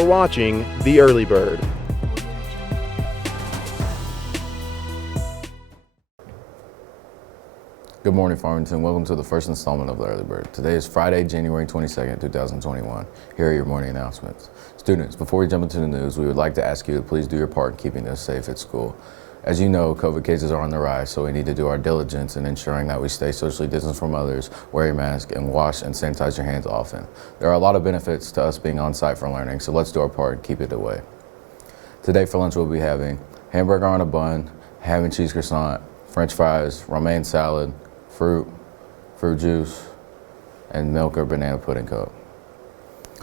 You're watching The Early Bird. Good morning, Farmington. Welcome to the first installment of The Early Bird. Today is Friday, January 22nd, 2021. Here are your morning announcements. Students, before we jump into the news, we would like to ask you to please do your part in keeping us safe at school. As you know, COVID cases are on the rise, so we need to do our diligence in ensuring that we stay socially distanced from others, wear your mask, and wash and sanitize your hands often. There are a lot of benefits to us being on site for learning, so let's do our part and keep it away. Today for lunch we'll be having hamburger on a bun, ham and cheese croissant, french fries, romaine salad, fruit juice, and milk or banana pudding cup.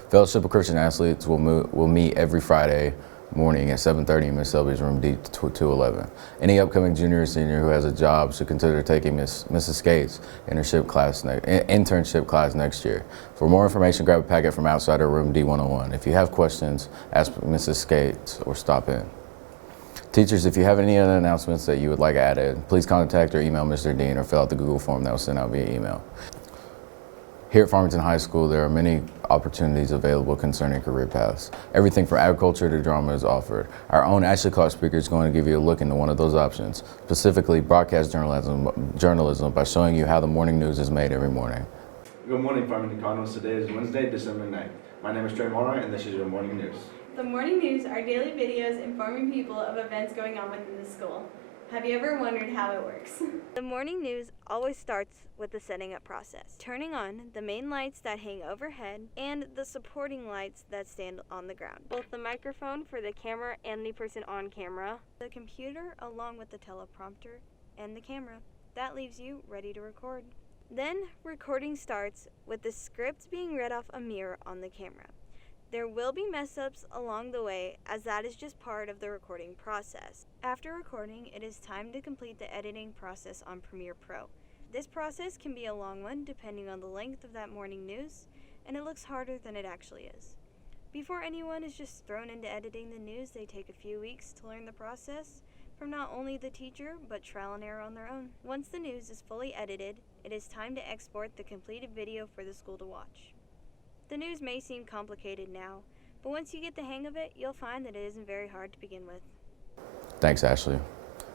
Fellowship of Christian Athletes will meet every Friday morning at 7:30 in Miss Selby's room D211. Any upcoming junior or senior who has a job should consider taking Mrs. Skate's internship class next year. For more information, grab a packet from outside her room D101. If you have questions, ask Mrs. Skates or stop in. Teachers, if you have any other announcements that you would like added, please contact or email Mr. Dean or fill out the Google form that was sent out via email. Here at Farmington High School, there are many opportunities available concerning career paths. Everything from agriculture to drama is offered. Our own Ashley Clark speaker is going to give you a look into one of those options, specifically broadcast journalism by showing you how the morning news is made every morning. Good morning, Farmington Cardinals. Today is Wednesday, December 9th. My name is Trey Morrow, and this is your morning news. The morning news are daily videos informing people of events going on within the school. Have you ever wondered how it works? The morning news always starts with the setting up process, turning on the main lights that hang overhead and the supporting lights that stand on the ground. Both the microphone for the camera and the person on camera, the computer along with the teleprompter, and the camera. That leaves you ready to record. Then recording starts with the script being read off a mirror on the camera. There will be mess-ups along the way, as that is just part of the recording process. After recording, it is time to complete the editing process on Premiere Pro. This process can be a long one depending on the length of that morning news, and it looks harder than it actually is. Before anyone is just thrown into editing the news, they take a few weeks to learn the process from not only the teacher, but trial and error on their own. Once the news is fully edited, it is time to export the completed video for the school to watch. The news may seem complicated now, but once you get the hang of it, you'll find that it isn't very hard to begin with. Thanks, Ashley.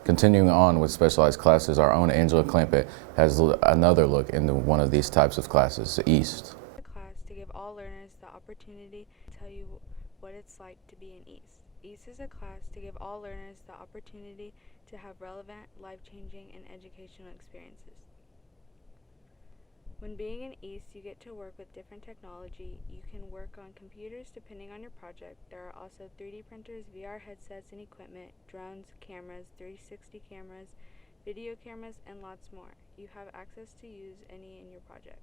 Continuing on with specialized classes, our own Angela Clampett has another look into one of these types of classes, East. A class to give all learners the opportunity to tell you what it's like to be in East. East is a class to give all learners the opportunity to have relevant, life-changing, and educational experiences. When being in East, you get to work with different technology. You can work on computers depending on your project. There are also 3D printers, VR headsets and equipment, drones, cameras, 360 cameras, video cameras, and lots more. You have access to use any in your project.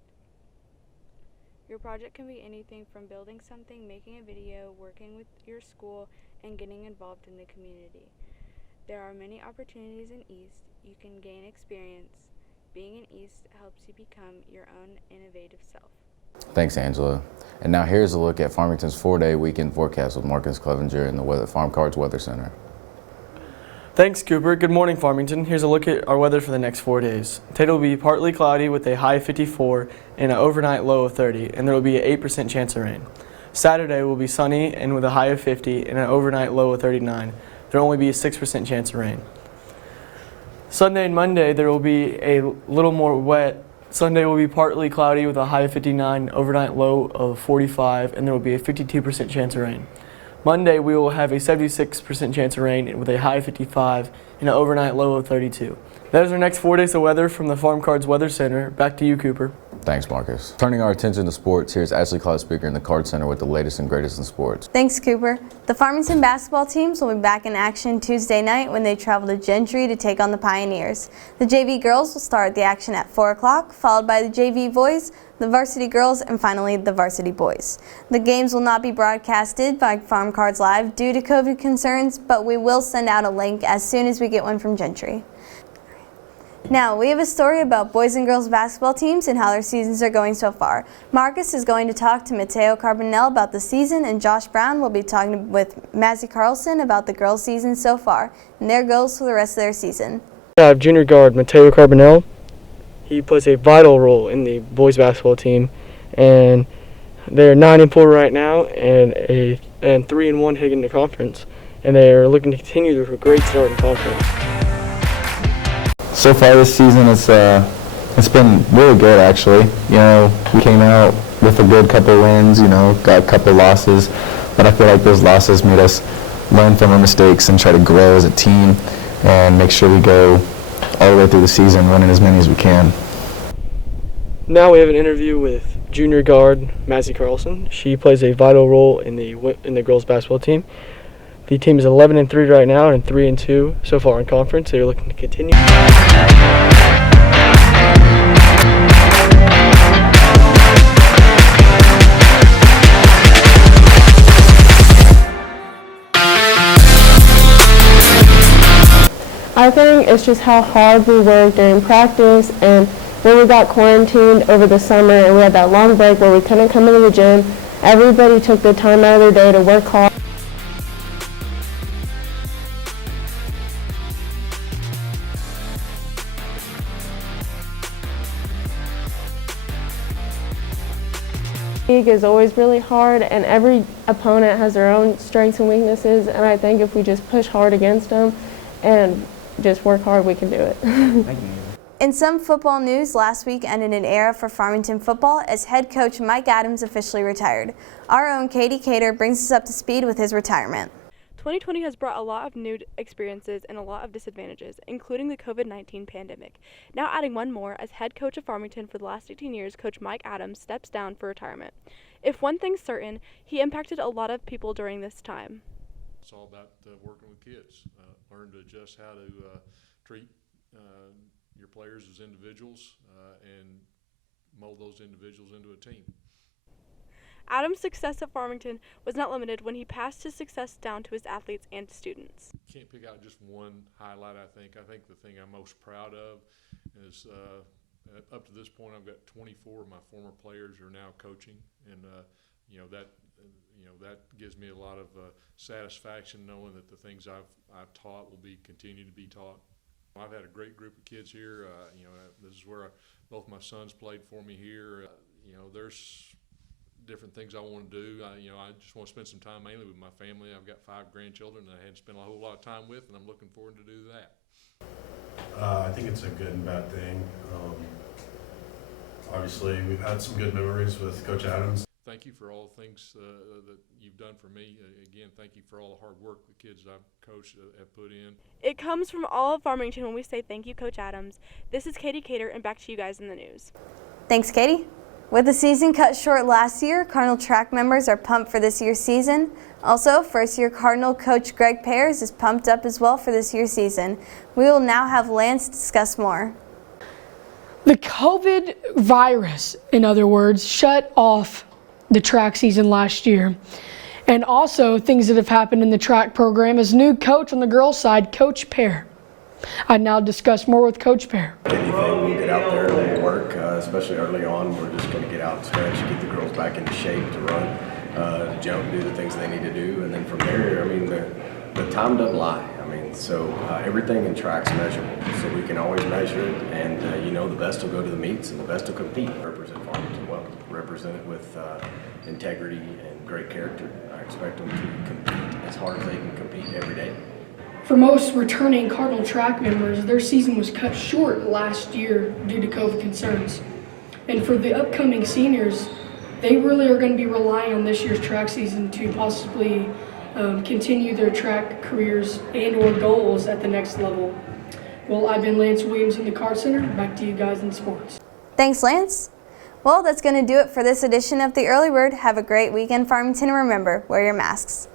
Your project can be anything from building something, making a video, working with your school, and getting involved in the community. There are many opportunities in East. You can gain experience. Being in East helps you become your own innovative self. Thanks, Angela. And now here's a look at Farmington's 4-day weekend forecast with Marcus Clevenger in the Farm Cards Weather Center. Thanks, Cooper. Good morning, Farmington. Here's a look at our weather for the next 4 days. Today will be partly cloudy with a high of 54 and an overnight low of 30, and there will be an 8% chance of rain. Saturday will be sunny and with a high of 50 and an overnight low of 39. There will only be a 6% chance of rain. Sunday and Monday, there will be a little more wet. Sunday will be partly cloudy with a high of 59, overnight low of 45, and there will be a 52% chance of rain. Monday, we will have a 76% chance of rain with a high of 55 and an overnight low of 32. That is our next 4 days of weather from the Farm Cards Weather Center. Back to you, Cooper. Thanks, Marcus. Turning our attention to sports, here's Ashley Clark speaker in the Card Center with the latest and greatest in sports. Thanks, Cooper. The Farmington basketball teams will be back in action Tuesday night when they travel to Gentry to take on the Pioneers. The JV girls will start the action at 4 o'clock, followed by the JV boys, the varsity girls, and finally the varsity boys. The games will not be broadcasted by Farm Cards Live due to COVID concerns, but we will send out a link as soon as we get one from Gentry. Now, we have a story about boys and girls basketball teams and how their seasons are going so far. Marcus is going to talk to Mateo Carbonell about the season, and Josh Brown will be talking with Mazzy Carlson about the girls' season so far and their goals for the rest of their season. I have junior guard Mateo Carbonell. He plays a vital role in the boys basketball team, and They're 9-4 right now and 3-1 heading to conference, and they're looking to continue their great start in conference. So far this season, it's been really good actually. You know, we came out with a good couple wins. You know, got a couple losses, but I feel like those losses made us learn from our mistakes and try to grow as a team and make sure we go all the way through the season, winning as many as we can. Now we have an interview with junior guard Mazzy Carlson. She plays a vital role in the girls basketball team. The team is 11-3 right now and 3-2 so far in conference. They're looking to continue. I think it's just how hard we worked during practice, and when we got quarantined over the summer and we had that long break where we couldn't come into the gym, everybody took the time out of their day to work hard. League is always really hard, and every opponent has their own strengths and weaknesses, and I think if we just push hard against them and just work hard, we can do it. In some football news, last week ended an era for Farmington football as head coach Mike Adams officially retired. Our own Katie Cater brings us up to speed with his retirement. 2020 has brought a lot of new experiences and a lot of disadvantages, including the COVID-19 pandemic. Now adding one more, as head coach of Farmington for the last 18 years, Coach Mike Adams steps down for retirement. If one thing's certain, he impacted a lot of people during this time. It's all about working with kids, learn to adjust how to treat your players as individuals and mold those individuals into a team. Adams' success at Farmington was not limited when he passed his success down to his athletes and students. Can't pick out just one highlight, I think. I think the thing I'm most proud of is up to this point I've got 24 of my former players are now coaching, and that gives me a lot of satisfaction knowing that the things I've taught will continue to be taught. I've had a great group of kids here. This is where both my sons played for me here. There's different things I want to do. I just want to spend some time mainly with my family. I've got 5 grandchildren that I hadn't spent a whole lot of time with, and I'm looking forward to do that. I think it's a good and bad thing. Obviously, we've had some good memories with Coach Adams. Thank you for all the things that you've done for me. Again, thank you for all the hard work the kids I've coached have put in. It comes from all of Farmington when we say thank you, Coach Adams. This is Katie Cater, and back to you guys in the news. Thanks, Katie. With the season cut short last year, Cardinal track members are pumped for this year's season. Also, first-year Cardinal coach Greg Pears is pumped up as well for this year's season. We will now have Lance discuss more. The COVID virus, in other words, shut off the track season last year. And also things that have happened in the track program is new coach on the girls' side, Coach Pear. I now discuss more with Coach Pear. Anything we get out there and work, especially early on, we're just going to get out and stretch, get the girls back into shape to run, to jump, do the things they need to do, and then from there, the time doesn't lie. So everything in track's measurable, so we can always measure it, and the best will go to the meets and the best will compete. Represent Farmington well, represent it with integrity and great character. I expect them to compete as hard as they can compete every day. For most returning Cardinal track members, their season was cut short last year due to COVID concerns. And for the upcoming seniors, they really are going to be relying on this year's track season to possibly continue their track careers and or goals at the next level. Well, I've been Lance Williams in the Card Center. Back to you guys in sports. Thanks, Lance. Well, that's going to do it for this edition of The Early Bird. Have a great weekend, Farmington, and remember, wear your masks.